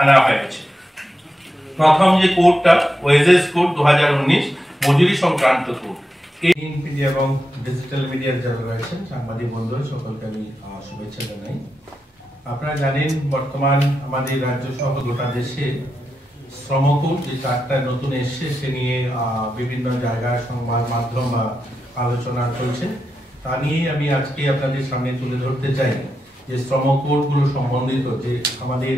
আনা হয়েছে। প্রথম যে কোডটা ওয়েজেস কোড 2019 মজুরি সংক্রান্ত কোড। মিডিয়া এবং ডিজিটাল মিডিয়ার যারা রয়েছেন সাংবাদিক বন্ধু সকলকে আমি শুভেচ্ছা জানাই। আপনারা জানেন বর্তমান আমাদের রাজ্য সহ গোটা দেশে শ্রম কোড যে চারটা নতুন এসছে সে নিয়ে বিভিন্ন জায়গায় সংবাদ মাধ্যম বা আলোচনা চলছে। তা নিয়ে আমি আজকে আপনাদের সামনে তুলে ধরতে চাই যে শ্রম কোডগুলো সম্বন্ধিত যে আমাদের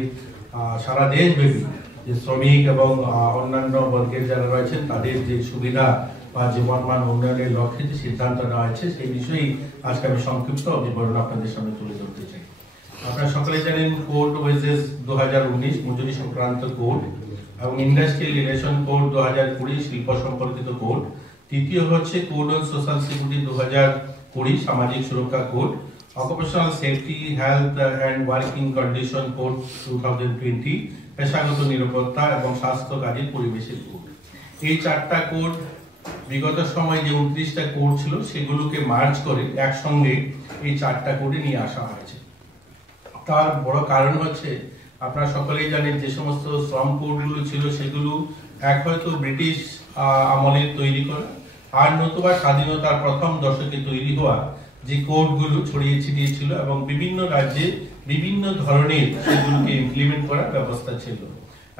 সারা দেশব্যাপী যে শ্রমিক এবং অন্যান্য বর্গের যারা রয়েছেন তাদের যে সুবিধা বা জীবনমান উন্নয়নের লক্ষ্যে যে সিদ্ধান্ত নেওয়া হয়েছে সেই বিষয়েই আজকে আমি সংক্ষিপ্ত বিবরণ আপনাদের সামনে তুলে ধরতে চাই। আপনারা সকলে জানেন কোড ওয়েজেস 2019 মজুরি সংক্রান্ত কোড এবং ইন্ডাস্ট্রিয়াল রিলেশন কোড 2020 শিল্প সম্পর্কিত কোড। তৃতীয় হচ্ছে কোড অন সোশ্যাল সিকিউরিটি 2020 সামাজিক সুরক্ষা code, occupational safety health and working condition code 2020 পেশাগত নিরাপত্তা এবং স্বাস্থ্য কাজের পরিবেশের কোড। এই চারটা কোড বিগত সময় যে 29টা কোড ছিল সেগুলোকে মার্জ করে একসঙ্গে এই চারটা কোডে নিয়ে আসা হয়েছে। তার বড় কারণ হচ্ছে আপনারা সকলেই জানেন যে সমস্ত শ্রম কোডগুলো ছিল সেগুলো এক হয়তো ব্রিটিশ আমলের তৈরি করা, আর নতুবা স্বাধীনতার প্রথম দশকে তৈরি হওয়া যে কোডগুলো ছড়িয়ে ছিটিয়ে ছিল এবং বিভিন্ন রাজ্যে বিভিন্ন ধরনের সেগুলোকে ইমপ্লিমেন্ট করার ব্যবস্থা ছিল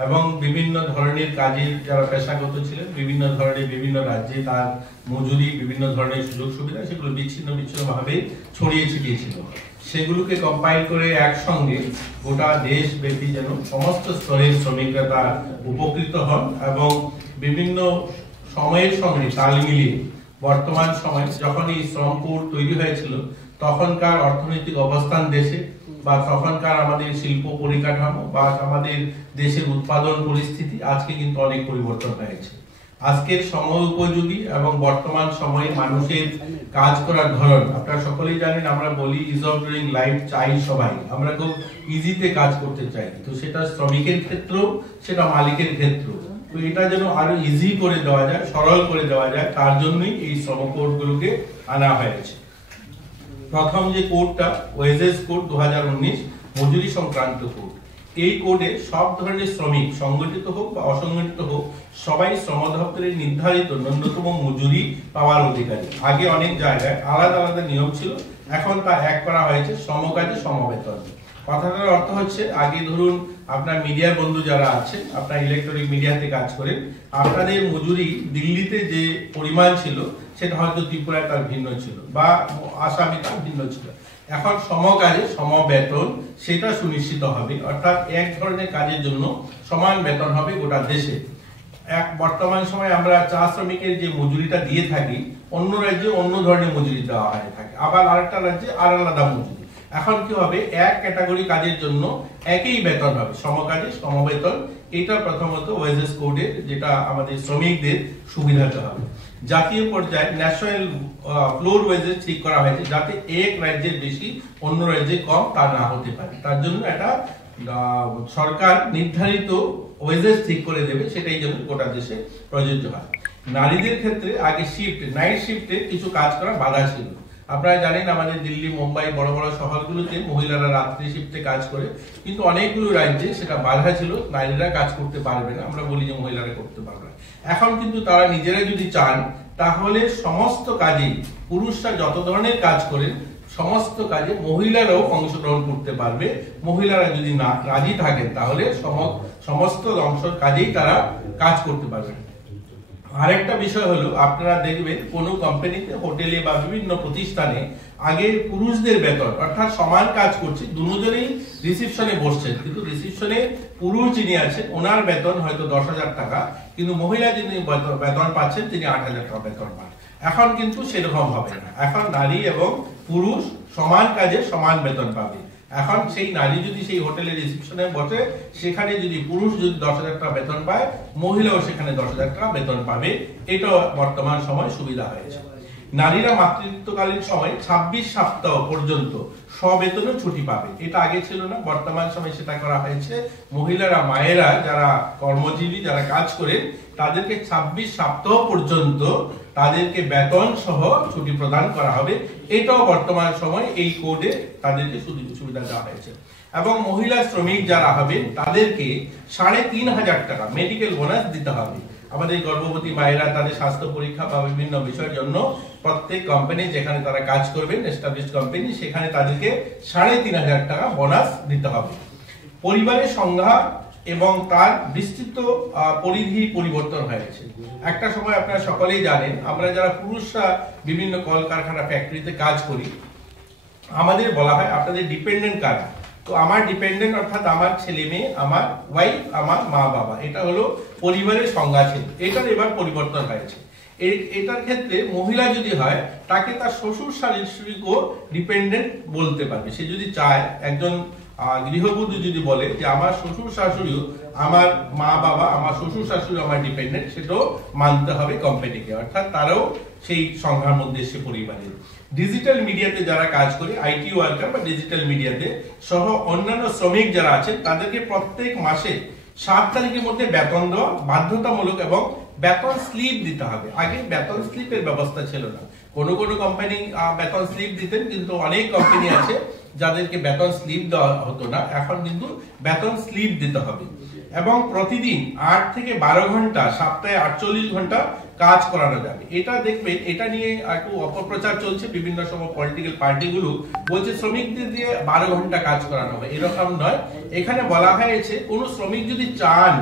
এবং বিভিন্ন ধরনের কাজের যারা পেশাগত ছিলেন বিভিন্ন ধরনের বিভিন্ন রাজ্যে তার মজুরি বিভিন্ন ধরনের সুযোগ সুবিধা সেগুলো বিচ্ছিন্ন ভাবে ছড়িয়ে ছিটিয়ে ছিল। সেগুলোকে কম্পাইল করে একসঙ্গে গোটা দেশব্যাপী যেন সমস্ত স্তরের শ্রমিকরা তার উপকৃত হন এবং বিভিন্ন সময়ের সঙ্গে তাল মিলিয়ে বর্তমান সময় যখন এই শ্রম কোড তৈরি হয়েছিল তখনকার অর্থনৈতিক অবস্থান দেশে বা তখনকার আমাদের শিল্প পরিকাঠামো বা আমাদের দেশের উৎপাদন পরিস্থিতি আজকে কিন্তু অনেক পরিবর্তন হয়েছে। আজকের সময় উপযোগী এবং বর্তমান সময়ে মানুষের কাজ করার ধরন আপনারা সকলেই জানেন, আমরা বলি ইজ অফ ডুইং লাইফ চাই সবাই, আমরা খুব ইজিতে কাজ করতে চাই, তো সেটা শ্রমিকের ক্ষেত্রেও সেটা মালিকের ক্ষেত্রেও। তো এটা যেন আরো ইজি করে দেওয়া যায়, সরল করে দেওয়া যায়, তার জন্যই এই শ্রম কোডগুলোকে আনা হয়েছে। প্রথম যে কোডটা ওয়েজেস কোড 2019 মজুরি সংক্রান্ত কোড। এই কোডে সব ধরনের শ্রমিক সংগঠিত হোক বা অসংগঠিত হোক সবাই শ্রম দপ্তরের নির্ধারিত ন্যূনতম মজুরি পাওয়ার অধিকারী। আগে অনেক জায়গায় আলাদা আলাদা নিয়ম ছিল, এখন তা এক করা হয়েছে সমকাজে সমবেতন। কথাটার অর্থ হচ্ছে আগে ধরুন আপনার মিডিয়ার বন্ধু যারা আছেন আপনার ইলেকট্রনিক মিডিয়াতে কাজ করেন, আপনাদের মজুরি দিল্লিতে যে পরিমাণ ছিল সেটা হয়তো ত্রিপুরায় তার ভিন্ন ছিল বা আসামে তার ভিন্ন ছিল। এখন সমকাজে সমবেতন সেটা সুনিশ্চিত হবে, অর্থাৎ এক ধরনের কাজের জন্য সমান বেতন হবে গোটা দেশে। বর্তমান সময়ে আমরা চা শ্রমিকের যে মজুরিটা দিয়ে থাকি অন্য রাজ্যে অন্য ধরনের মজুরি দেওয়া হয়ে থাকে, আবার আরেকটা রাজ্যে আর আলাদা মজুরি। এখন কি হবে, এক ক্যাটাগরি কাজের জন্য একই বেতন হবে, সমকাজে সমবেতন। এটা প্রথমত ওয়েজেস কোডে যেটা আমাদের শ্রমিকদের সুবিধাতে হবে। জাতীয় পর্যায়ে ন্যাশনাল ফ্লোর ওয়েজেস ঠিক করা হয়েছে যাতে এক রাজ্যের বেশি অন্য রাজ্যে কম তা না হতে পারে, তার জন্য এটা সরকার নির্ধারিত ওয়েজেস ঠিক করে দেবে, সেটাই যেন গোটা দেশে প্রযোজ্য হয়। নারীদের ক্ষেত্রে আগে নাইট শিফটে কিছু কাজ করা বাধা ছিল। আপনারা জানেন আমাদের দিল্লি মুম্বাই বড় বড় শহরগুলোতে মহিলারা রাত্রি শিফটে কাজ করে, কিন্তু অনেকগুলো রাজ্যে সেটা বাধা ছিল, নারীরা কাজ করতে পারবে না, আমরা বলি যে মহিলারা করতে পারবে না। এখন কিন্তু তারা নিজেরা যদি চান তাহলে সমস্ত কাজে পুরুষরা যত ধরনের কাজ করেন সমস্ত কাজে মহিলারাও অংশগ্রহণ করতে পারবে। মহিলারা যদি না রাজি থাকেন তাহলে সমস্ত অংশের কাজেই তারা কাজ করতে পারবেন। আরেকটা বিষয় হলো আপনারা দেখবেন কোন কোম্পানিতে হোটেলে বা বিভিন্ন প্রতিষ্ঠানে আগে পুরুষদের বেতন অর্থাৎ সমান কাজ করছে দুজনেই রিসেপশনে বসছেন, কিন্তু রিসেপশনে পুরুষ যিনি আছেন ওনার বেতন হয়তো 10,000 টাকা, কিন্তু মহিলা যিনি বেতন পাচ্ছেন তিনি 8,000 টাকা বেতন পান। এখন কিন্তু সেরকম হবে না, এখন নারী এবং পুরুষ সমান কাজে সমান বেতন পাবে। এখন সেই নারী যদি সেই হোটেলের রিসেপশনে বসে সেখানে যদি পুরুষ যদি 10,000 টাকা বেতন পায় মহিলাও সেখানে 10,000 টাকা বেতন পাবে। এটা বর্তমান সময় সুবিধা হয়েছে। নারীরা মাতৃত্বকালীন সময় 26 সপ্তাহ পর্যন্ত সবেতনে ছুটি পাবে, এটা আগে ছিল না, বর্তমান সময় সেটা করা হয়েছে। মহিলারা মায়েরা যারা কর্মজীবী যারা কাজ করেন তাদেরকে 26 সপ্তাহ পর্যন্ত তাদেরকে বেতন সহ ছুটি প্রদান করা হবে। এটাও বর্তমান সময় এই কোডে তাদেরকে সুবিধা দেওয়া হয়েছে। এবং মহিলা শ্রমিক যারা হবেন তাদেরকে ৩,৫০০ টাকা মেডিকেল বোনাস দিতে হবে। আমাদের গর্ভবতী মায়েরা তাদের স্বাস্থ্য পরীক্ষা বা বিভিন্ন বিষয়ের জন্য প্রত্যেক কোম্পানি যেখানে তারা কাজ করবেন, এস্টাবলিশড কোম্পানি, সেখানে তাদেরকে ৩,৫০০ টাকা বোনাস দিতে হবে। পরিবারের সংজ্ঞা এবং তার বিস্তৃত পরিধি পরিবর্তন হয়েছে। একটা সময় আপনারা সকলেই জানেন, আমরা যারা পুরুষরা বিভিন্ন কলকারখানা ফ্যাক্টরিতে কাজ করি, আমাদের বলা হয় আপনাদের ডিপেন্ডেন্ট কাজ। তো আমার ডিপেন্ডেন্ট অর্থাৎ আমার ছেলে মেয়ে, আমার ওয়াইফ, আমার মা বাবা, এটা হলো পরিবারের সংজ্ঞা ছিল। এটার এবার পরিবর্তন হয়েছে। এটার ক্ষেত্রে মহিলা যদি হয় তাকে তার শ্বশুর শাশুড়িকেও ডিপেন্ডেন্ট বলতে পারবে। সে যদি চায়, একজন গৃহবধূ যদি বলে যে আমার শ্বশুর শাশুড়িও আমার মা বাবা, আমার শ্বশুর শাশুড়ি আমার ডিপেন্ডেন্ট, সেটাও মানতে হবে কোম্পানিকে, অর্থাৎ তারাও সেই সংখ্যার মধ্যে সে পরিবারের। ডিজিটাল মিডিয়াতে যারা কাজ করে, আইটি ওয়ার্কার বা ডিজিটাল মিডিয়াতে সহ অন্যান্য শ্রমিক যারা আছেন, তাদেরকে প্রত্যেক মাসে 7 তারিখের মধ্যে বেতন দেওয়া বাধ্যতামূলক এবং বেতন স্লিপ দিতে হবে। আগে বেতন স্লিপের ব্যবস্থা ছিল না। কোন কোন কোম্পানি বেতন স্লিপ দিতেন, কিন্তু অনেক কোম্পানি আছে যাদেরকে বেতন স্লিপ দেওয়া হতো না। এখন কিন্তু বেতন স্লিপ দিতে হবে এবং প্রতিদিন 8 থেকে 12 ঘন্টা, সপ্তাহে 48 ঘন্টা কাজ করানো যাবে। এটা দেখবেন, এটা নিয়ে একটু অপপ্রচার চলছে। বিভিন্ন সময় পলিটিক্যাল পার্টিগুলো বলছে শ্রমিকদের দিয়ে 12 ঘন্টা কাজ করানো হবে। এরকম নয়। এখানে বলা হয়েছে কোন শ্রমিক যদি চান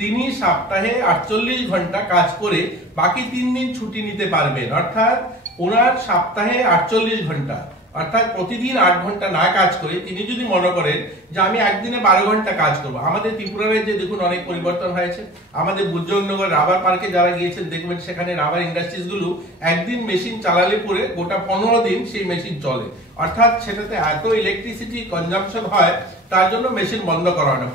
তিনি সপ্তাহে 48 ঘন্টা কাজ করে বাকি 3 দিন ছুটি নিতে পারবেন। অর্থাৎ ওনার সপ্তাহে 48 ঘন্টা, অর্থাৎ প্রতিদিন 8 ঘন্টা না কাজ করে তিনি যদি মনে করেন যে আমি একদিনে 12 ঘন্টা কাজ করবো। আমাদের ত্রিপুরার যে দেখুন অনেক পরিবর্তন হয়েছে। আমাদের বুর্জনগর রাবার পার্কে যারা গিয়েছেন দেখবেন সেখানে রাবার ইন্ডাস্ট্রিজ গুলো একদিন মেশিন চালালে পরে গোটা 15 দিন সেই মেশিন চলে। অর্থাৎ সেটাতে এত ইলেকট্রিসিটি কনজাম্পশন হয়, তার জন্য মেশিন বন্ধ করা হয় না,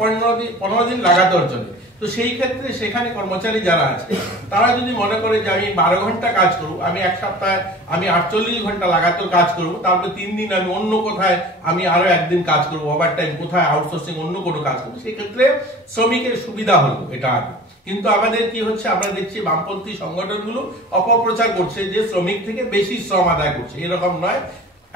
15 দিন লাগাতার চলে। তো সেই ক্ষেত্রে সেখানে কর্মচারী যারা আছে তারা যদি মনে করে যে আমি 12 ঘন্টা কাজ করবো, আমি এক সপ্তাহে আমি 48 ঘন্টা লাগাতার কাজ করবো, তারপরে 3 দিন আমি অন্য কোথায় আমি আরো একদিন কাজ করবো, ওভার টাইম কোথায় আউটসোর্সিং অন্য কোনো কাজ করবো, সেই ক্ষেত্রে শ্রমিকের সুবিধা হলো এটা আগে। কিন্তু আমাদের কি হচ্ছে, আমরা দেখছি বামপন্থী সংগঠনগুলো অপপ্রচার করছে যে শ্রমিক থেকে বেশি শ্রম আদায় করছে। এরকম নয়।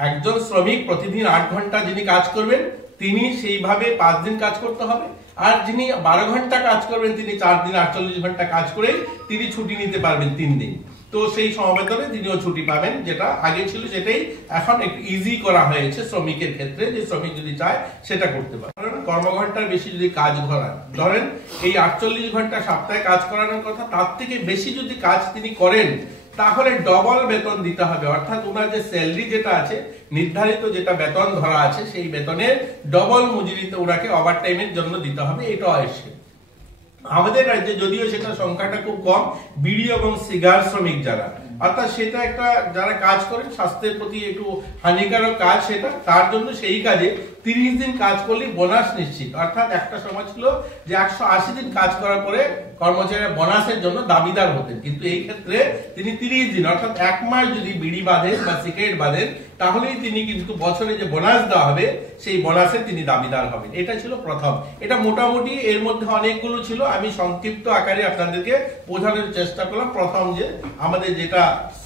একজন শ্রমিক প্রতিদিন 8 ঘন্টা যিনি কাজ করবেন তিনি সেইভাবে 5 দিন কাজ করতে হবে, আর যিনি 12 ঘন্টা কাজ করবেন তিনি 4 দিন 48 ঘন্টা কাজ করে তিনি ছুটি নিতে পারবেন 3 দিন। তো সেই সমবেতনে তিনিও ছুটি পাবেন, যেটা আগে ছিল সেটাই এখন একটু ইজি করা হয়েছে শ্রমিকের ক্ষেত্রে, যে শ্রমিক যদি চায় সেটা করতে পারে। কর্মঘন্টার বেশি যদি কাজ করান, ধরেন এই 48 ঘন্টা সপ্তাহে কাজ করানোর কথা, তার থেকে বেশি যদি কাজ তিনি করেন তাহলে ডবল বেতন দিতে হবে। অর্থাৎ ওনার যে স্যালারি যেটা আছে, নির্ধারিত যেটা বেতন ধরা আছে, সেই বেতনের ডবল মজুরিতে ওনাকে ওভারটাইমের জন্য দিতে হবে। এটা আসছে আমাদের রাজ্যে, যদিও সেটা সংখ্যাটা খুব কম। বিড়ি এবং সিগার শ্রমিক যারা, অর্থাৎ সেটা একটা যারা কাজ করেন স্বাস্থ্যের প্রতি একটু হানিকারক কাজ সেটা, তার জন্য সেই কাজে 30 দিন কাজ করলে বোনাস নিশ্চিত। অর্থাৎ একটা সময় ছিল যে 180 দিন কাজ করার পরে কর্মচারীরা বোনাসের জন্য দাবিদার হতেন, কিন্তু এই ক্ষেত্রে তিনি 30 দিন অর্থাৎ 1 মাস যদি বিড়ি বাঁধেন বা সিগারেট বাঁধেন তাহলেই তিনি কিন্তু বছরে যে বোনাস দেওয়া হবে সেই বোনাসে তিনি দাবিদার হবেন। এটা ছিল প্রথম। এটা মোটামুটি এর মধ্যে অনেকগুলো ছিল, আমি সংক্ষিপ্ত আকারে আপনাদেরকে বোঝানোর চেষ্টা করলাম। প্রথম যে আমাদের যেটা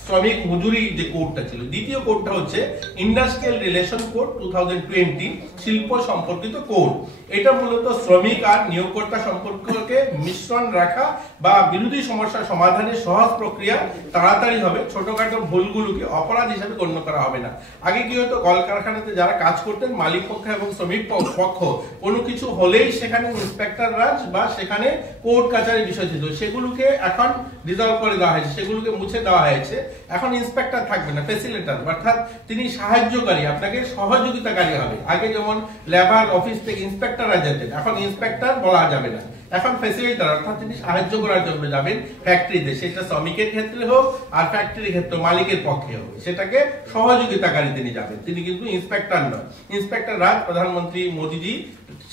শ্রমিক মজুরি যে কোডটা ছিল। দ্বিতীয় কোডটা হচ্ছে ইন্ডাস্ট্রিয়াল রিলেশন কোড 2020, শিল্প সম্পর্কিত কোড। এটা মূলত শ্রমিক আর নিয়োগকর্তা সম্পর্ককে মিশ্রণ রাখা বা বিরোধী সমস্যা সমাধানের সহজ প্রক্রিয়া তাড়াতাড়ি হবে। ছোটখাটো ভুলগুলোকে অপরাধ হিসেবে গণ্য করা হবে না। আগে কি হতো, কলকারখানাতে যারা কাজ করতেন মালিক পক্ষ এবং শ্রমিক পক্ষ কোনো কিছু হলেই সেখানে ইন্সপেক্টর রাজ বা সেখানে কোর্ট কাচারি বিষয় ছিল, সেগুলোকে এখন রিজলভ করে দেওয়া হয়েছে, সেগুলোকে মুছে দেওয়া হয়েছে। এখন ইন্সপেক্টর থাকবে না, ফ্যাসিলিটার, অর্থাৎ তিনি সাহায্যকারী, আপনাকে সহযোগিতাকারী হবে। আগে যেমন লেবার অফিস থেকে ইন্সপেক্টররা যেতেন, এখন ইন্সপেক্টর বলা যাবে না, এখন ফ্যাসিলিটার, অর্থাৎ তিনি সাহায্য করার জন্য যাবেন ফ্যাক্টরিতে। সেটা শ্রমিকের ক্ষেত্রে হোক আর ফ্যাক্টরির ক্ষেত্রে মালিকের পক্ষে হোক, সেটাকে সহযোগিতাকারী তিনি যাবেন, তিনি কিন্তু ইন্সপেক্টর নয়। ইন্সপেক্টর রাজ প্রধানমন্ত্রী মোদীজি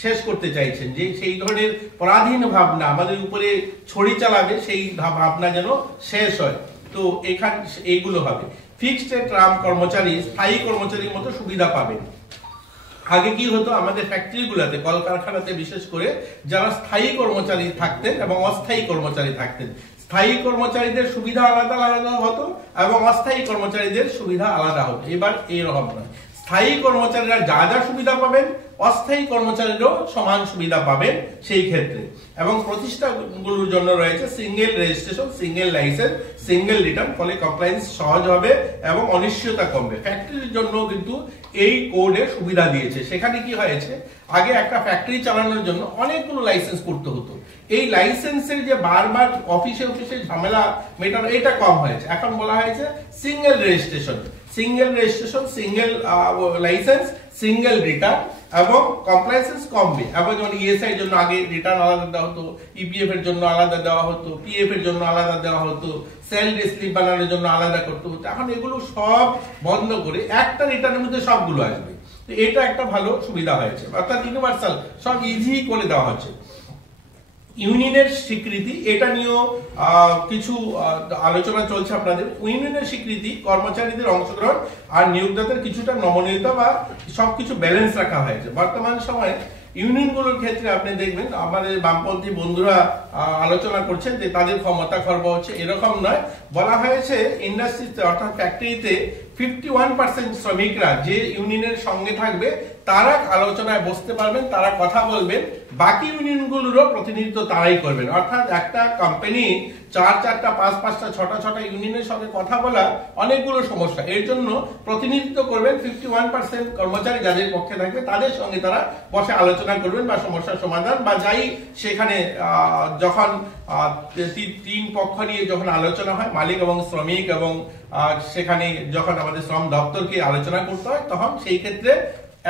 শেষ করতে চাইছেন, যে সেই ধরনের পরাধীন ভাবনা আমাদের উপরে ছড়ি চালাবে, সেই ভাবনা যেন শেষ হয়। তো এখানে এইগুলো হবে। ফিক্সড টার্ম কর্মচারী স্থায়ী কর্মচারীর মতো সুবিধা পাবেন। আগে কি হতো, আমাদের ফ্যাক্টরিগুলোতে কলকারখানাতে বিশেষ করে যারা স্থায়ী কর্মচারী থাকতেন এবং অস্থায়ী কর্মচারী থাকতেন, স্থায়ী কর্মচারীদের সুবিধা আলাদা আলাদা হতো এবং অস্থায়ী কর্মচারীদের সুবিধা আলাদা হতো। এবার এরকম নয়, স্থায়ী কর্মচারীরা যা যা সুবিধা পাবেন অস্থায়ী কর্মচারীরাও সমান সুবিধা পাবেন সেই ক্ষেত্রে। এবং প্রতিষ্ঠানগুলোর জন্য রয়েছে single registration, single licence, single return, ফলে কমপ্লায়েন্স সহজ হবে এবং অনিশ্চয়তা কমবে। ফ্যাক্টরির জন্য কিন্তু এই কোডে সুবিধা দিয়েছে। সেখানে কি হয়েছে, আগে একটা ফ্যাক্টরি চালানোর জন্য অনেকগুলো লাইসেন্স করতে হতো। এই লাইসেন্সের যে বারবার অফিসে ঝামেলা মেটানো, এটা কম হয়েছে। এখন বলা হয়েছে single registration, single licence, single return এবং কমপ্লায়েন্স কমবে। এবং যেমন ইএসআই এর জন্য আগে রিটার্ন আলাদা দেওয়া হতো, ইপিএফ এর জন্য আলাদা দেওয়া হতো, পিএফ এর জন্য আলাদা দেওয়া হতো, স্যালারি স্লিপ বানানোর জন্য আলাদা করতে হতো। এখন এগুলো সব বন্ধ করে একটা রিটার্নের মধ্যে সবগুলো আসবে। তো এটা একটা ভালো সুবিধা হয়েছে, অর্থাৎ ইউনিভার্সাল, সব ইজি করে দেওয়া হচ্ছে। ইউনিয়নের স্বীকৃতি, এটা নিয়েও কিছু আলোচনা চলছে আপনাদের। ইউনিয়নের স্বীকৃতি, কর্মচারীদের অংশগ্রহণ আর নিয়োগদাতার কিছুটা নমনীয়তা বা সবকিছু ব্যালেন্স রাখা হয়েছে। বর্তমান সময়ে ইউনিয়নগুলোর ক্ষেত্রে আপনি দেখবেন আমাদের বামপন্থী বন্ধুরা আলোচনা করছেন যে তাদের ক্ষমতা খর্ব হচ্ছে, এরকম নয়। বলা হয়েছে ইন্ডাস্ট্রিতে অর্থাৎ ফ্যাক্টরিতে 51% শ্রমিকরা যে ইউনিয়নের সঙ্গে থাকবে তারা আলোচনায় বসতে পারবেন, তারা কথা বলবেন, বাকি ইউনিয়নগুলোরও প্রতিনিধিত্ব তারাই করবেন। অর্থাৎ একটা কোম্পানি 4-4টা 5-5টা 6টা ইউনিয়নের সঙ্গে কথা বলা অনেকগুলো সমস্যা। এর জন্য প্রতিনিধিত্ব করবেন 51% কর্মচারী যাদের পক্ষে থাকবে, তাদের সঙ্গে তারা বসে আলোচনা করবেন বা সমস্যার সমাধান বা যাই সেখানে যখন তিন পক্ষ নিয়ে যখন আলোচনা হয়, মালিক এবং শ্রমিক এবং সেখানে যখন আমাদের শ্রম দপ্তরকে আলোচনা করতে হয়, তখন সেই ক্ষেত্রে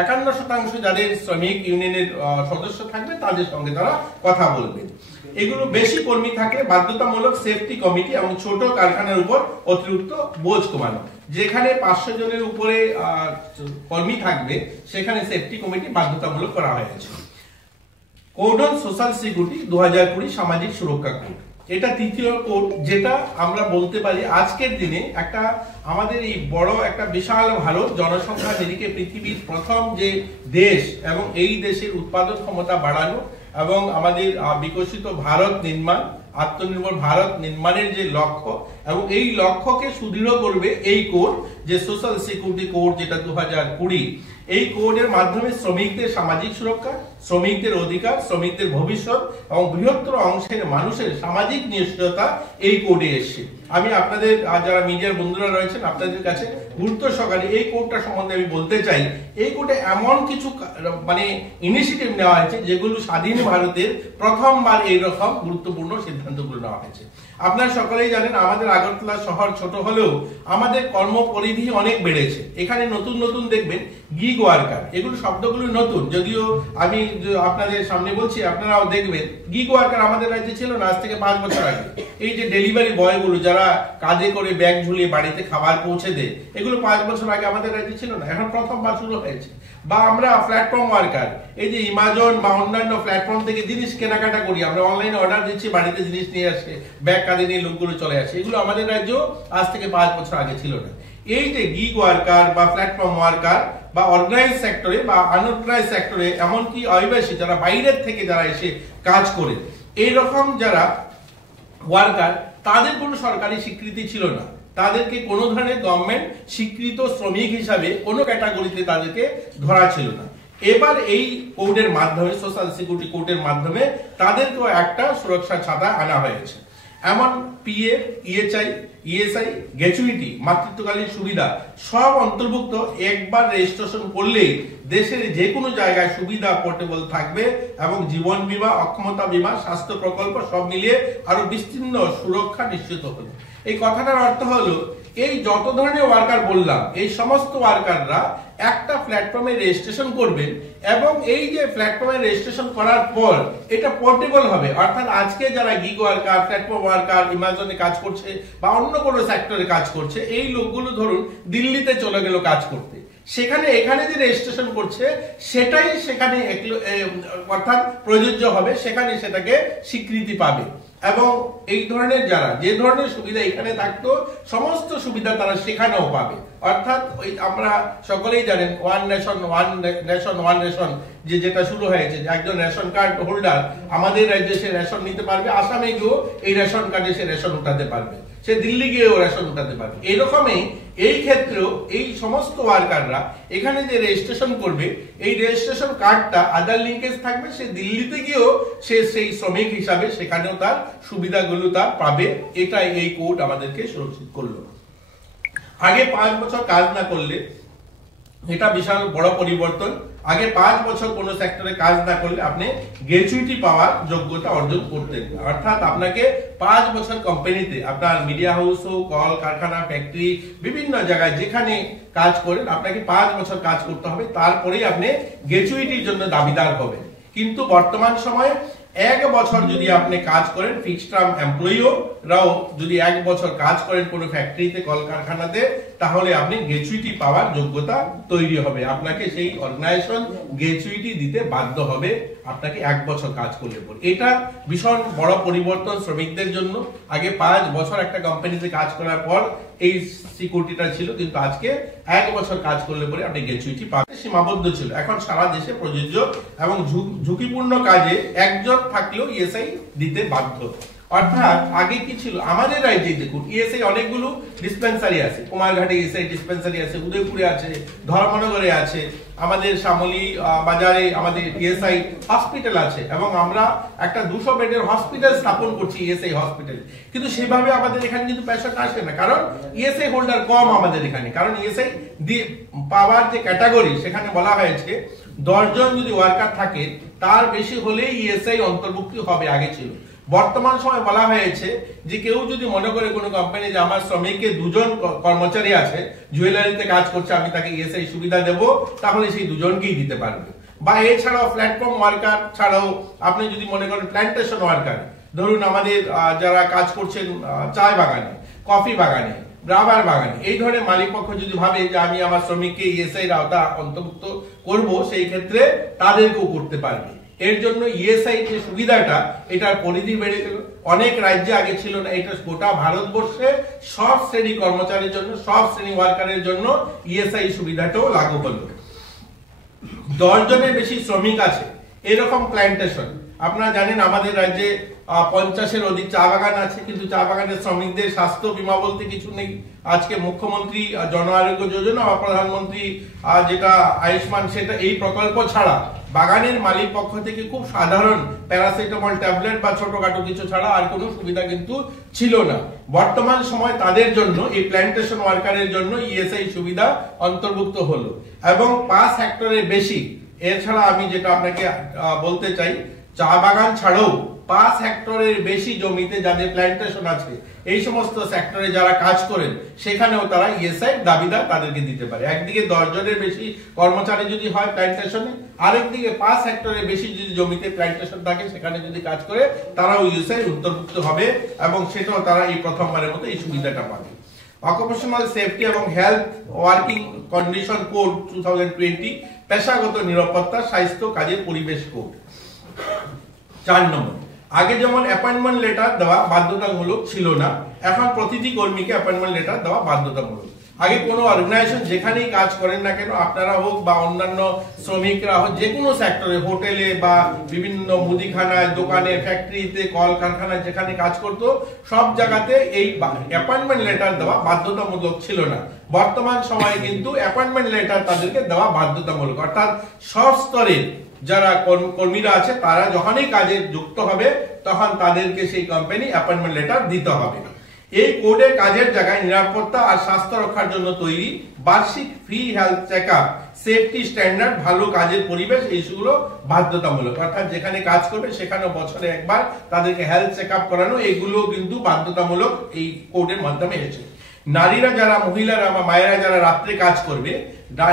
51% যাদের শ্রমিক ইউনিয়নের সদস্য থাকবে তাদের সঙ্গে তারা কথা বলবেন। এগুলো বেশি কর্মী থাকলে বাধ্যতামূলক সেফটি কমিটি এবং ছোট কারখানার উপর অতিরিক্ত বোঝ কমানো। যেখানে 500 জনের উপরে কর্মী থাকবে সেখানে সেফটি কমিটি বাধ্যতামূলক করা হয়েছে। কোড অন সোশ্যাল সিকিউরিটি 2020 সামাজিক সুরক্ষা কোড, এটা তৃতীয় কোড, যেটা আমরা বলতে পারি আজকের দিনে একটা আমাদের এই বড় একটা বিশাল ভারত, জনসংখ্যা নিরিখে পৃথিবীর প্রথম যে দেশ এবং এই দেশের উৎপাদন ক্ষমতা বাড়ানো এবং আমাদের বিকশিত ভারত নির্মাণ, আত্মনির্ভর ভারত নির্মাণের যে লক্ষ্য এবং এই লক্ষ্যকে সুদৃঢ় করবে এই কোড, যে সোশ্যাল সিকিউরিটি কোড, যেটা 2020। এই কোডের মাধ্যমে শ্রমিকদের সামাজিক সুরক্ষা, শ্রমিকদের অধিকার, শ্রমিকদের ভবিষ্যৎ এবং বৃহত্তর অংশের মানুষের সামাজিক নিশ্চয়তা এই কোডে এসছে। আমি আপনাদের যারা মিডিয়ার বন্ধুরা রয়েছেন আপনাদের কাছে গুরুত্ব সহকারে এই কোডটা সম্বন্ধে আমি বলতে চাই। এই কোডে এমন কিছু মানে ইনিশিয়েটিভ নেওয়া হয়েছে যেগুলো স্বাধীন ভারতের প্রথমবার এইরকম গুরুত্বপূর্ণ সিদ্ধান্তগুলো নেওয়া হয়েছে। আপনারা সকলেই জানেন আমাদের আগরতলা শহর ছোট হলেও আমাদের কর্মপরিধি অনেক বেড়েছে। এখানে নতুন নতুন দেখবেন গিগ ওয়ার্কার, এগুলো শব্দগুলো নতুন, যদিও আমি আপনাদের সামনে বলছি আপনারাও দেখবেন। গিগ ওয়ার্কার আমাদের রাজ্যে ছিল না আজ থেকে 5 বছর আগে। এই যে ডেলিভারি বয়গুলো যারা কাঁধে করে ব্যাগ ঝুলিয়ে বাড়িতে খাবার পৌঁছে দেয়, এগুলো 5 বছর আগে আমাদের রাজ্যে ছিল না, এখন প্রথমবার শুরু হয়েছে। বা আমরা প্ল্যাটফর্ম ওয়ার্কার, এই যে অ্যামাজন বা অন্যান্য প্ল্যাটফর্ম থেকে জিনিস কেনাকাটা করি, আমরা অনলাইনে অর্ডার দিচ্ছি, বাড়িতে জিনিস নিয়ে আসে, ব্যাগ কাঁধে নিয়ে লোকগুলো চলে আসে, এগুলো আমাদের রাজ্য আজ থেকে 5 বছর আগে ছিল না। এই যে গিগ ওয়ার্কার বা প্ল্যাটফর্ম ওয়ার্কার বা অর্গানাইজ সেক্টরে বা আনঅর্গানাইজ সেক্টরে, এমনকি অভিবাসী যারা বাইরের থেকে যারা এসে কাজ করে, এইরকম যারা ওয়ার্কার, তাদের কোনো সরকারি স্বীকৃতি ছিল না। তাদেরকে কোনো ধরনের গভর্নমেন্ট স্বীকৃত শ্রমিক হিসাবে কোনো ক্যাটাগরিতে তাদেরকে ধরা ছিল না। এবার এই কোডের মাধ্যমে, সোশ্যাল সিকিউরিটি কোডের মাধ্যমে তাদেরকেও একটা সুরক্ষা ছাতা আনা হয়েছে। এমন পিএফ, ইএসআই, গ্র্যাচুইটি, মাতৃত্বকালীন সুবিধা সব অন্তর্ভুক্ত। একবার রেজিস্ট্রেশন করলেই দেশের যে কোনো জায়গায় সুবিধা পোর্টেবল থাকবে এবং জীবন বীমা, অক্ষমতা বীমা, স্বাস্থ্য প্রকল্প সব মিলিয়ে আরো বিস্তীর্ণ সুরক্ষা নিশ্চিত হলো। এই কথাটার অর্থ হলো এই যত ধরনের ওয়ার্কার বললাম, এই সমস্ত ওয়ার্কাররা একটা প্ল্যাটফর্মে রেজিস্ট্রেশন করবেন এবং এই যে প্ল্যাটফর্মে রেজিস্ট্রেশন করার পর এটা পোর্টেবল হবে। অর্থাৎ আজকে যারা গিগ ওয়ার্কার, প্ল্যাটফর্ম ওয়ার্কার, অ্যামাজনে কাজ করছে বা অন্য কোনো সেক্টরে কাজ করছে, এই লোকগুলো ধরুন দিল্লিতে চলে গেল কাজ করতে, সেখানে এখানে যে রেজিস্ট্রেশন করছে সেটাই সেখানে অর্থাৎ প্রযোজ্য হবে, সেখানে সেটাকে স্বীকৃতি পাবে। এবং এই ধরনের যারা যে ধরনের সুবিধা এখানে থাকতো সমস্ত সুবিধা তারা সেখানেও পাবে। অর্থাৎ ওই আমরা সকলেই জানেন ওয়ান নেশন ওয়ান রেশন যেটা শুরু হয়েছে, একজন রেশন কার্ড হোল্ডার আমাদের রাজ্যে সে রেশন নিতে পারবে, আসামে গিয়েও এই রেশন কার্ডে সে রেশন উঠাতে পারবে। সে দিল্লি গিয়েও রেশন উঠাতে পারবে। এরকমই এই ক্ষেত্রেও এই সমস্ত ওয়ার্কাররা এখানে যে রেজিস্ট্রেশন করবে, এই রেজিস্ট্রেশন কার্ডটা আধার লিঙ্কেজ থাকবে, সে দিল্লিতে গিয়েও সে সেই শ্রমিক হিসাবে সেখানেও তার সুবিধাগুলো তার পাবে। এটা এই কোড আমাদেরকে সুরক্ষিত করলো। আগে 5 বছর কাজ না করলে, এটা বিশাল বড় পরিবর্তন। আগে 5 বছর কোন সেক্টরে কাজ না করলে আপনি গ্র্যাচুইটি পাওয়ার যোগ্যতা অর্জন করতেন, অর্থাৎ আপনাকে 5 বছর কোম্পানিতে, আপনার মিডিয়া হাউস হোক, কল কারখানা, ফ্যাক্টরি, বিভিন্ন জায়গায় যেখানে কাজ করেন আপনাকে 5 বছর কাজ করতে হবে, তারপরেই আপনি গ্র্যাচুইটির জন্য দাবিদার হবেন। কিন্তু বর্তমান সময়ে 1 বছর যদি আপনি কাজ করেন, ফিক্সড টার্ম এমপ্লয়িরাও যদি 1 বছর কাজ করেন কোনো ফ্যাক্টরিতে, কলকারখানাতে, তাহলে আপনি গ্র্যাচুইটি পাওয়ার যোগ্যতা তৈরি হবে। আপনাকে সেই অর্গানাইজেশন গ্র্যাচুইটি দিতে বাধ্য হবে আপনাকে 1 বছর কাজ করলে পর। এটা ভীষণ বড় পরিবর্তন শ্রমিকদের জন্য। আগে 5 বছর একটা কোম্পানিতে কাজ করার পর এই সিকিউরিটিটা ছিল, কিন্তু আজকে 1 বছর কাজ করলে পরে আপনি গ্র্যাচুইটি পাবেন। সীমাবদ্ধ ছিল, এখন সারা দেশে প্রযোজ্য এবং ঝুঁকিপূর্ণ কাজে একজন থাকলেও ইএসআই দিতে বাধ্য। অর্থাৎ আগে কি ছিল, আমাদের রাজ্যে দেখুন ইএসআই অনেকগুলো ডিসপেন্সারি আছে, কুমারঘাটে ইএসআই ডিসপেন্সারি আছে, উদয়পুরে আছে, ধর্মনগরে আছে, আমাদের শ্যামলী বাজারে আমাদের ইএসআই হসপিটাল আছে, এবং আমরা একটা 200 বেডের হসপিটাল স্থাপন করছি ইএসআই হসপিটাল। কিন্তু সেভাবে আমাদের এখানে কিন্তু পেশেন্ট আসে না, কারণ ইএসআই হোল্ডার কম আমাদের এখানে। কারণ ইএসআই পাওয়ার যে ক্যাটাগরি, সেখানে বলা হয়েছে 10 জন যদি ওয়ার্কার থাকে তার বেশি হলে ইএসআই অন্তর্ভুক্তি হবে, আগে ছিল। বর্তমান সময় বলা হয়েছে যে কেউ যদি মনে করে কোনো কোম্পানি যে আমার শ্রমিককে 2 জন কর্মচারী আছে, জুয়েলারিতে কাজ করছে, আমি তাকে ইএসআই সুবিধা দেব, তাহলে সেই 2 জনকেই দিতে পারবে। বা এছাড়াও প্ল্যাটফর্ম ওয়ার্কার ছাড়াও আপনি যদি মনে করেন প্ল্যান্টেশন ওয়ার্কার, ধরুন আমাদের যারা কাজ করছেন চায় বাগানে, কফি বাগানে, রাবার বাগানে, এই ধরনের মালিক পক্ষ যদি ভাবে যে আমি আমার শ্রমিককে ইএসআই এর আওতা অন্তর্ভুক্ত করব, সেই ক্ষেত্রে তাদেরকেও করতে পারবে। এর জন্য ইএসআই যে সুবিধাটা, এটার পরিধি বেড়ে গেল। অনেক রাজ্যে আগে ছিল না, এটা গোটা ভারতবর্ষে সব শ্রেণী কর্মচারীর জন্য, সব শ্রেণী ওয়ার্কারের জন্য ইএসআই সুবিধাটাও লাগু হলো। 10 জনের বেশি শ্রমিক আছে এরকম প্ল্যান্টেশন, আপনারা জানেন আমাদের রাজ্যে 50-এর অধিক চা বাগান আছে, কিন্তু চা বাগানের শ্রমিকদের স্বাস্থ্য বীমা বলতে কিছু নেই। আজকে মুখ্যমন্ত্রী জন আরোগ্য যোজনা বা প্রধানমন্ত্রী যেটা আয়ুষ্মান, সেটা এই প্রকল্প ছাড়া বাগানের মালিক পক্ষ থেকে খুব সাধারণ প্যারাসিটামল ট্যাবলেট বা ছোটখাটো কিছু ছাড়া আর কোনো সুবিধা কিন্তু ছিল না। বর্তমান সময় তাদের জন্য, এই প্ল্যান্টেশন ওয়ার্কারের জন্য ইএসআই সুবিধা অন্তর্ভুক্ত হলো, এবং 5 হেক্টরের বেশি। এছাড়া আমি যেটা আপনাকে বলতে চাই, চা বাগান ছাড়াও 5 হেক্টরের বেশি জমিতে যাদের প্ল্যান্টেশন আছে, এই সমস্ত সেক্টরে যারা কাজ করেন, সেখানেও তারা ইএসআই দাবিদার তাদেরকে দিতে পারে। একদিকে 10 জনের বেশি কর্মচারী যদি হয় প্ল্যান্টেশনে, আরেকদিকে 5 হেক্টরের বেশি যদি জমিতে প্ল্যান্টেশন থাকে, সেখানে যদি কাজ করে, তারাও ইএসআই অন্তর্ভুক্ত হবে, এবং সেটাও তারা এই প্রথমবারের মতো এই সুবিধাটা পাবে। অকুপেশনাল সেফটি এবং হেলথ ওয়ার্কিং কন্ডিশন কোড 2020, পেশাগত নিরাপত্তা, স্বাস্থ্য, কাজের পরিবেশ কোড। 4 নম্বর, আগে যেমন অ্যাপয়েন্টমেন্ট লেটার দেওয়া বাধ্যতামূলক ছিল না, এখন প্রতিটি কর্মীকে অ্যাপয়েন্টমেন্ট লেটার দেওয়া বাধ্যতামূলক। আগে কোনো অর্গানাইজেশন যেখানেই কাজ করেন না কেন, আপনারা হোক বা অন্যান্য শ্রমিকরা হোক, যে কোনো সেক্টরে, হোটেলে বা বিভিন্ন মুদিখানায়, দোকানে, ফ্যাক্টরিতে, কল কারখানায় যেখানে কাজ করতো, সব জায়গাতে এই অ্যাপয়েন্টমেন্ট লেটার দেওয়া বাধ্যতামূলক ছিল না। বর্তমান সময়ে কিন্তু অ্যাপয়েন্টমেন্ট লেটার তাদেরকে দেওয়া বাধ্যতামূলক, অর্থাৎ সব স্তরে যারা কর্মীরা আছে তারা যখনই কাজে যুক্ত হবে, তখন তাদেরকে সেই কোম্পানি অ্যাপয়েন্টমেন্ট লেটার দিতে হবে। এই কোডে কাজের জায়গায় নিরাপত্তা আর স্বাস্থ্য রক্ষার জন্য তৈরি বার্ষিক free health checkup, safety standard, ভালো কাজের পরিবেশ, এইগুলো বাধ্যতামূলক। অর্থাৎ যেখানে কাজ করবে সেখানে বছরে একবার তাদেরকে হেলথ চেকআপ করানো, এগুলো কিন্তু বাধ্যতামূলক এই কোডের মাধ্যমে এসেছে। নারীরা যারা, মহিলারা বা মায়েরা যারা রাত্রে কাজ করবে,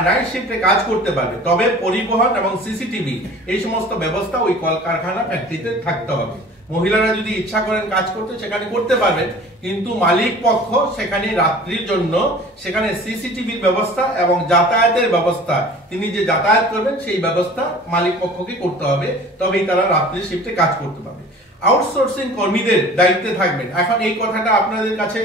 নাইট শিফটে কাজ করতে পারবে, তবে পরিবহন এবং সিসিটিভি এই সমস্ত ব্যবস্থা ওই কলকারখানা ফ্যাক্টরিতে থাকতে হবে। মহিলারা যদি ইচ্ছা করেন কাজ করতে, সেখানে করতে পারবেন, কিন্তু মালিক পক্ষ সেখানে রাত্রির জন্য সেখানে সিসিটিভির ব্যবস্থা এবং যাতায়াতের ব্যবস্থা, তিনি যে যাতায়াত করবেন সেই ব্যবস্থা মালিক পক্ষকে করতে হবে, তবেই তারা রাত্রি শিফটে কাজ করতে পারবে। আউটসোর্সিং কর্মীদের দায়িত্বে থাকবেন। এখন এই কথাটা আপনাদের কাছে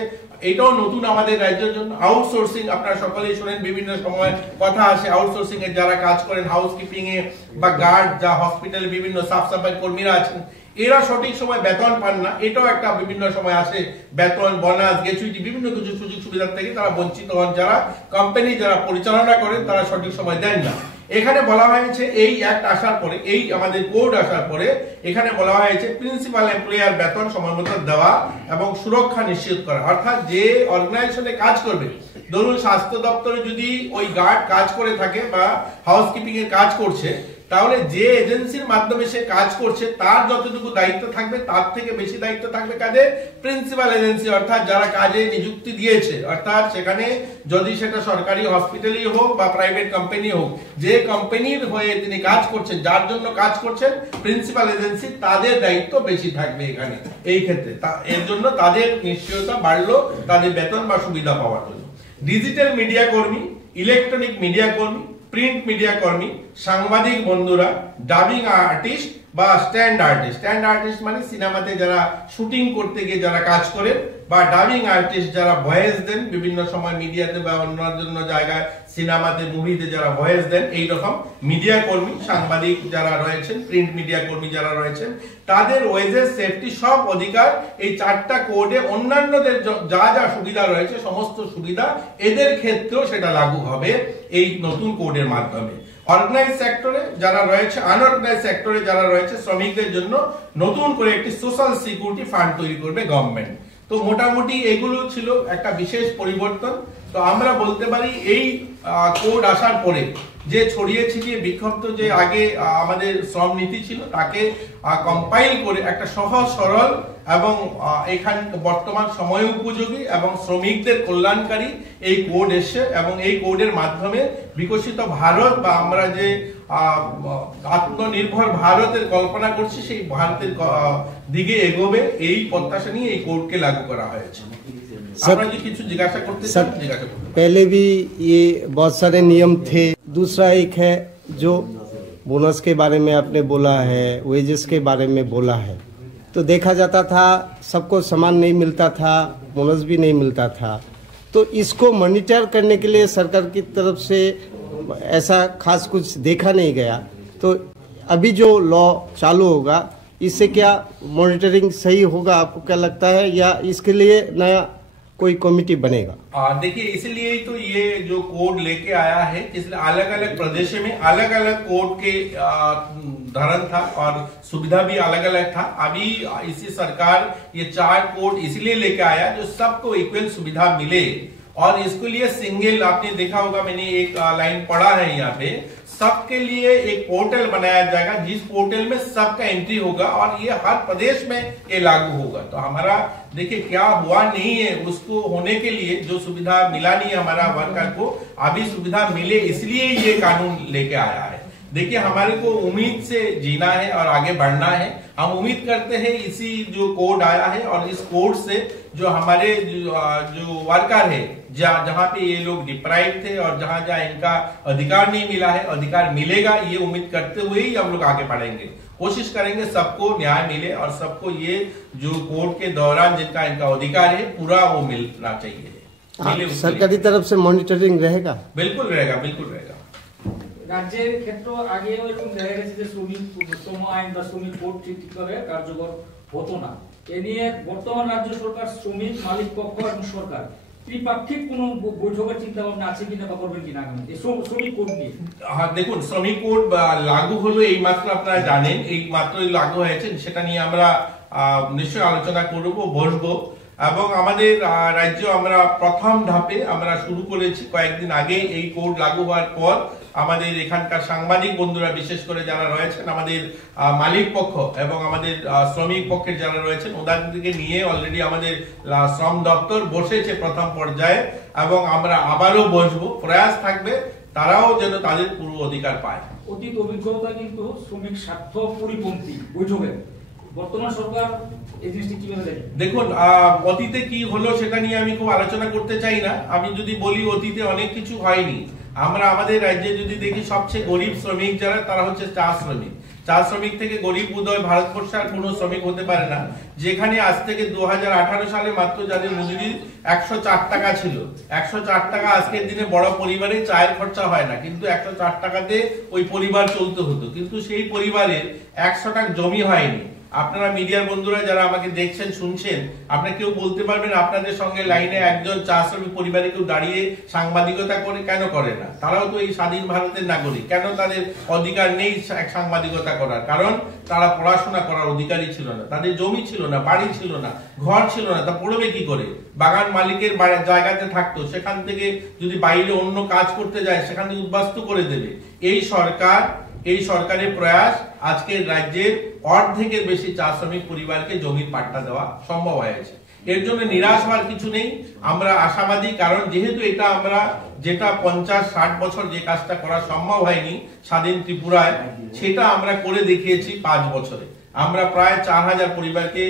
এটাও নতুন আমাদের রাজ্যের জন্য। আউটসোর্সিং আপনারা সকলেই শোনেন, বিভিন্ন সময় কথা আসে আউটসোর্সিং এর যারা কাজ করেন হাউসকিপিং এ বা গার্ড, যা হসপিটালে বিভিন্ন সাফ সাফাই কর্মীরা আছেন, এরা সঠিক সময় বেতন পান না। এটাও একটা বিভিন্ন সময় আসে, বেতন, বোনাস, গ্র্যাচুইটি, বিভিন্ন কিছু সুযোগ সুবিধা থেকে তারা বঞ্চিত হন। যারা কোম্পানি যারা পরিচালনা করেন তারা সঠিক সময় দেন না। এখানে বলা হয়েছে এই অ্যাক্ট আসার পরে, এই আমাদের কোড আসার পরে এখানে বলা হয়েছে প্রিন্সিপাল এমপ্লয়ার বেতন সময়মতো দেওয়া এবং সুরক্ষা নিশ্চিত করা। অর্থাৎ যে অর্গানাইজেশনে কাজ করবে, ধরুন স্বাস্থ্য দপ্তরে যদি ওই গার্ড কাজ করে থাকে বা হাউসকিপিং এর কাজ করছে, তাহলে যে এজেন্সির মাধ্যমে সে কাজ করছে তার যতটুকু দায়িত্ব থাকবে তার থেকে বেশি দায়িত্ব থাকবে কাদের? প্রিন্সিপাল এজেন্সি, অর্থাৎ যারা কাজে নিযুক্তি দিয়েছে। অর্থাৎ সেখানে যদি সেটা সরকারি হসপিটালই হোক বা প্রাইভেট কোম্পানি হোক, যে কোম্পানির হয়ে তিনি কাজ করছেন, যার জন্য কাজ করছেন প্রিন্সিপাল এজেন্সি, তাদের দায়িত্ব বেশি থাকবে এখানে। এই ক্ষেত্রে এর জন্য তাদের নিশ্চয়তা বাড়লো তাদের বেতন বা সুবিধা পাওয়ার জন্য। ডিজিটাল মিডিয়া কর্মী, ইলেকট্রনিক মিডিয়া কর্মী, প্রিন্ট মিডিয়া কর্মী, সাংবাদিক বন্ধুরা, ডাবিং আর্টিস্ট বা স্ট্যান্ড আর্টিস্ট। স্ট্যান্ড আর্টিস্ট মানে সিনেমাতে যারা শুটিং করতে গিয়ে যারা কাজ করেন, বা ডাবিং আর্টিস্ট যারা ভয়েস দেন বিভিন্ন সময় মিডিয়াতে বা অন্যান্য জায়গায়, সিনেমাতে, মুভিতে যারা ভয়েস দেন, এই রকম মিডিয়া কর্মী, সাংবাদিক যারা রয়েছেন, প্রিন্ট মিডিয়া কর্মী যারা রয়েছেন, তাদের ওয়েজেস, সেফটি সব অধিকার এই 4টা কোডে অন্যান্যদের যা যা সুবিধা রয়েছে সমস্ত সুবিধা এদের ক্ষেত্রেও সেটা লাগু হবে এই নতুন কোডের মাধ্যমে। অর্গানাইজ সেক্টরে যারা রয়েছে, আনঅর্গানাইজ সেক্টরে যারা রয়েছে, শ্রমিকদের জন্য নতুন করে একটি সোশ্যাল সিকিউরিটি ফান্ড তৈরি করবে গভর্নমেন্ট। তো মোটামুটি এগুলো ছিল একটা বিশেষ পরিবর্তন। তো আমরা বলতে পারি এই কোড আসার পরে যে ছড়িয়ে ছিটিয়ে বিক্ষিপ্ত যে আগে আমাদের শ্রম নীতি ছিল, তাকে কম্পাইল করে একটা সহজ সরল এবং এখান বর্তমান সময় উপযোগী এবং শ্রমিকদের কল্যাণকারী এই কোড এসে, এবং এই কোডের মাধ্যমে বিকশিত ভারত বা আমরা যে আত্মনির্ভর ভারতের কল্পনা করছি সেই ভারতের দিকে এগোবে, এই প্রত্যাশা নিয়ে এই কোডকে লাগু করা হয়েছে। पहले भी ये बहुत सारे नियम थे। दूसरा एक है जो बोनस के बारे में आपने बोला है, वेजेस के बारे में बोला है, तो देखा जाता था सबको समान नहीं मिलता था, बोनस भी नहीं मिलता था। तो इसको मॉनिटर करने के लिए सरकार की तरफ से ऐसा खास कुछ देखा नहीं गया। तो अभी जो लॉ चालू होगा इससे क्या मॉनिटरिंग सही होगा, आपको क्या लगता है, या इसके लिए नया कोई कमेटी बनेगा? देखिए, इसलिए तो ये जो कोड लेके आया है, इसलिए अलग अलग प्रदेश में अलग अलग कोड के धरण था और सुविधा भी अलग अलग था। अभी इसी सरकार ये 4 कोड इसलिए लेके आया जो सबको इक्वल सुविधा मिले, और इसके लिए सिंगल, आपने देखा होगा, मैंने एक लाइन पढ़ा है यहाँ पे, सबके लिए एक पोर्टल बनाया जाएगा जिस पोर्टल में सबका एंट्री होगा और ये हर प्रदेश में ये लागू होगा। तो हमारा देखिए क्या हुआ नहीं है, उसको होने के लिए जो सुविधा मिला नहीं है हमारा वर्कर को, अभी सुविधा मिले, इसलिए ये कानून लेके आया है। देखिए, हमारे को उम्मीद से जीना है और आगे बढ़ना है। हम उम्मीद करते हैं इसी जो कोड आया है और इस कोड से जो हमारे जो वर्कर है, जहाँ पे ये लोग डिप्राइव थे और जहाँ जहाँ इनका अधिकार नहीं मिला है, अधिकार मिलेगा, ये उम्मीद करते हुए ही हम लोग आगे बढ़ेंगे। कोशिश करेंगे सबको न्याय मिले और सबको ये जो कोड के दौरान जिनका इनका अधिकार है पूरा वो मिलना चाहिए। सरकारी तरफ से मॉनिटरिंग रहेगा? बिल्कुल रहेगा, बिल्कुल रहेगा। রাজ্যের ক্ষেত্রে আগে এরকম দেখা গেছে যে শ্রম আইন বা শ্রমিক কোড ঠিকভাবে কার্যকর হতো না। এ নিয়ে বর্তমান রাজ্য সরকার, শ্রমিক মালিক পক্ষ এবং সরকার ত্রিপাক্ষিক কোন বৈঠকের চিন্তা ভাবনা আছে কিনা বা করবেন কিনা এই শ্রমিক কোড নিয়ে? হ্যাঁ, দেখুন, শ্রমিক কোড লাগু হলো এই মাত্র, আপনারা জানেন এই মাত্রই লাগু হয়েছে, সেটা নিয়ে আমরা নিশ্চয়ই আলোচনা করব, বসবো। এবং আমাদের রাজ্য আমরা প্রথম ধাপে আমরা শুরু করেছি কয়েকদিন আগে। এই কোড লাগু হওয়ার পর আমাদের এখানকার সাংবাদিক বন্ধুরা, বিশেষ করে যারা রয়েছেন আমাদের মালিক পক্ষ এবং আমাদের শ্রমিক পক্ষের যারা রয়েছেন, ওদেরকে নিয়ে অলরেডি আমাদের শ্রম দপ্তর বসেছে প্রথম পর্যায়ে, এবং আমরা আবারও বসবো। প্রয়াস থাকবে তারাও যেন তাদের পুরো অধিকার পায়। অতীত অভিজ্ঞতা কিন্তু শ্রমিক স্বার্থ পরিপন্থী বৈঠকে বর্তমান সরকার এই জিনিসটি কিভাবে দেখে? দেখুন, অতীতে কি হলো সেটা নিয়ে আমি খুব আলোচনা করতে চাই না। আমি যদি বলি অতীতে অনেক কিছু হয়নি। আমরা আমাদের রাজ্যে যদি দেখি সবচেয়ে গরিব শ্রমিক যারা, তারা হচ্ছে চা শ্রমিক। চা শ্রমিক থেকে গরিব উদয় ভারতবর্ষে আর কোনো শ্রমিক হতে পারে না, যেখানে আজ থেকে 2018 সালে মাত্র যাদের মজুরি 104 টাকা ছিল, 104 টাকা আজকের দিনে বড় পরিবারে চায়ের খরচা হয় না, কিন্তু 104 টাকাতে ওই পরিবার চলতে হতো। কিন্তু সেই পরিবারের 100 টাকা জমি হয়নি। আপনারা মিডিয়ার বন্ধুরা যারা আমাকে দেখছেন শুনছেন, আপনারা কেউ বলতে পারবেন আপনাদের সঙ্গে লাইনে একজন চা শ্রমিক পরিবারে কেউ দাঁড়িয়ে সাংবাদিকতা করে কেন করে না? তারাও তো এই স্বাধীন ভারতের নাগরিক, কেন তাদের অধিকার নেই সাংবাদিকতা করার? কারণ তারা পড়াশোনা করার অধিকারী ছিল না, তাদের জমি ছিল না, বাড়ি ছিল না, ঘর ছিল না, তা পড়বে কি করে? বাগান মালিকের জায়গাতে থাকতো, সেখান থেকে যদি বাইরে অন্য কাজ করতে যায় সেখান থেকে উদ্বাস্তু করে দেবে। এই সরকারের প্রয়াস আজকের রাজ্যের অর্ধেকের বেশি চা শ্রমিক পরিবারকে জমির পাট্টা দেওয়া সম্ভব হয়েছে। এর জন্য নিরাশ হওয়ার কিছু নেই, আমরা আশাবাদী। কারণ যেহেতু এটা আমরা যেটা 50-60 বছর যে কাজটা করা সম্ভব হয়নি স্বাধীন ত্রিপুরায়, সেটা আমরা করে দেখিয়েছি 5 বছরে। আমরা প্রায় 4000 পরিবারকে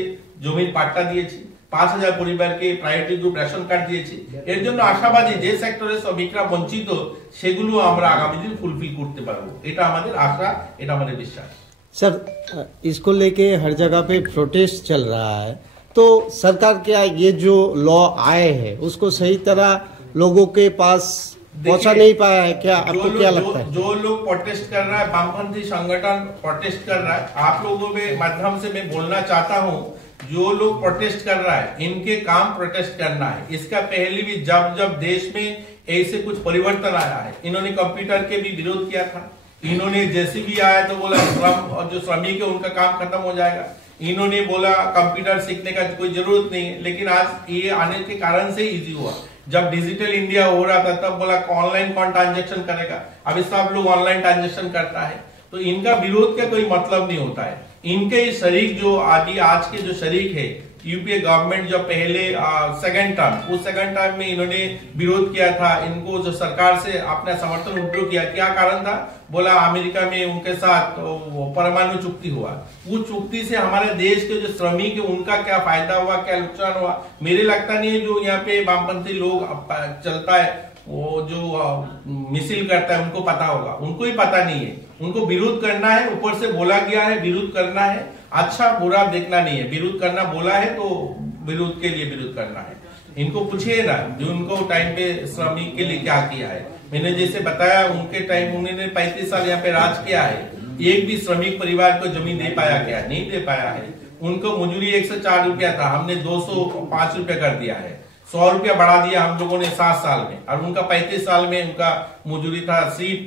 জমির পাট্টা দিয়েছি, 5000 পরিবারকে প্রায়োরিটি গ্রুপ রেশন কার্ড দিয়েছি। এর জন্য আশাবাদী যে সেক্টরে শ্রমিকরা বঞ্চিত সেগুলো আমরা আগামী দিন ফুলফিল করতে পারবো, এটা আমাদের আশা, এটা আমাদের বিশ্বাস। सर, इसको लेके हर जगह पे प्रोटेस्ट चल रहा है, तो सरकार क्या ये जो लॉ आए हैं उसको सही तरह लोगों के पास पहुंचा नहीं पाया है क्या? आपको क्या लगता है? जो लोग प्रोटेस्ट कर रहा है, वामपंथी संगठन प्रोटेस्ट कर रहा है, आप लोगों के माध्यम से मैं बोलना चाहता हूँ, जो लोग प्रोटेस्ट कर रहा है इनके काम प्रोटेस्ट करना है। इसका पहले भी जब देश में ऐसे कुछ परिवर्तन आया है, इन्होंने कंप्यूटर के भी विरोध किया था, इन्होंने जैसे भी आया तो बोला श्रम और जो श्रमिक है उनका काम खत्म हो जाएगा, इन्होंने बोला कंप्यूटर सीखने का कोई जरूरत नहीं है। लेकिन आज ये आने के कारण से इजी हुआ। जब डिजिटल इंडिया हो रहा था तब बोला ऑनलाइन कौन ट्रांजेक्शन करेगा, अभी सब लोग ऑनलाइन ट्रांजेक्शन करता है। तो इनका विरोध का कोई मतलब नहीं होता है। इनके शरीक जो आज के जो शरीक है यूपीए गवर्नमेंट, जो पहले सेकंड टर्म, उस सेकंड टर्म में इन्होंने विरोध किया था, इनको जो सरकार से अपना समर्थन विड्रॉ किया। क्या कारण था? बोला अमेरिका में उनके साथ परमाणु चुक्ति हुआ, वो चुक्ति से हमारे देश के जो श्रमिक है उनका क्या फायदा हुआ, क्या नुकसान हुआ? मेरे लगता नहीं है जो यहाँ पे वामपंथी लोग चलता है, वो जो मिसिल करता है उनको पता होगा, उनको ही पता नहीं है। उनको विरोध करना है, ऊपर से बोला गया है विरोध करना है, अच्छा बुरा देखना नहीं है। विरोध करना बोला है तो विरोध के लिए विरोध करना है। इनको पूछिए ना जो उनको टाइम पे श्रमिक के लिए क्या किया है। मैंने जैसे बताया उनके टाइम उन्होंने 35 साल यहाँ पे राज किया है, एक भी श्रमिक परिवार को जमीन दे पाया क्या? नहीं दे पाया है। उनको मजूरी 104 रुपया था, हमने 205 रुपया कर दिया है, 100 रुपया बढ़ा दिया हम लोगों ने 7 साल में, और उनका 35 साल में उनका मजूरी था सिर्फ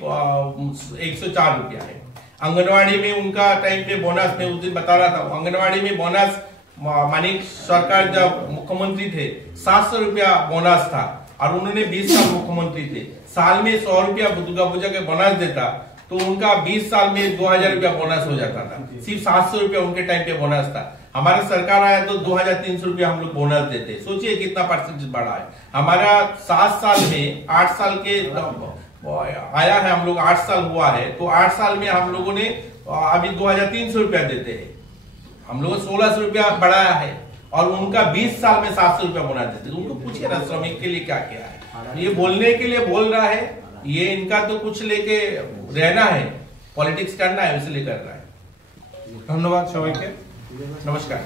104 रुपया है। आंगनवाड़ी में उनका टाइम पे बोनस, मैं उस दिन बता रहा था, आंगनवाड़ी में बोनस मानिक सरकार जब मुख्यमंत्री थे 700 रुपया बोनस था, और उन्होंने 20 साल मुख्यमंत्री थे, साल में 100 रुपया दुर्गा पूजा के बोनस देता, तो उनका 20 साल में 2000 रुपया बोनस हो जाता था। सिर्फ 700 रुपया उनके टाइम पे बोनस था। हमारा सरकार आया तो 2300 रुपया हम लोग बोनस देते। सोचिए कितना परसेंटेज बढ़ा है। हमारा 7 साल में 8 साल के आया है, हम लोग 8 साल हुआ है, तो 8 साल में हम लोगों ने अभी 2300 रुपया देते हैं। हम लोग 1600 रुपया बढ़ाया है, और उनका 20 साल में 700 रुपया बोनस देते। उनको पूछिए ना श्रमिक के लिए क्या किया है। ये बोलने के लिए बोल रहा है, ये इनका तो कुछ लेके रहना है, पॉलिटिक्स करना है, इसलिए कर रहा है। धन्यवाद सबाइके, नमस्कार।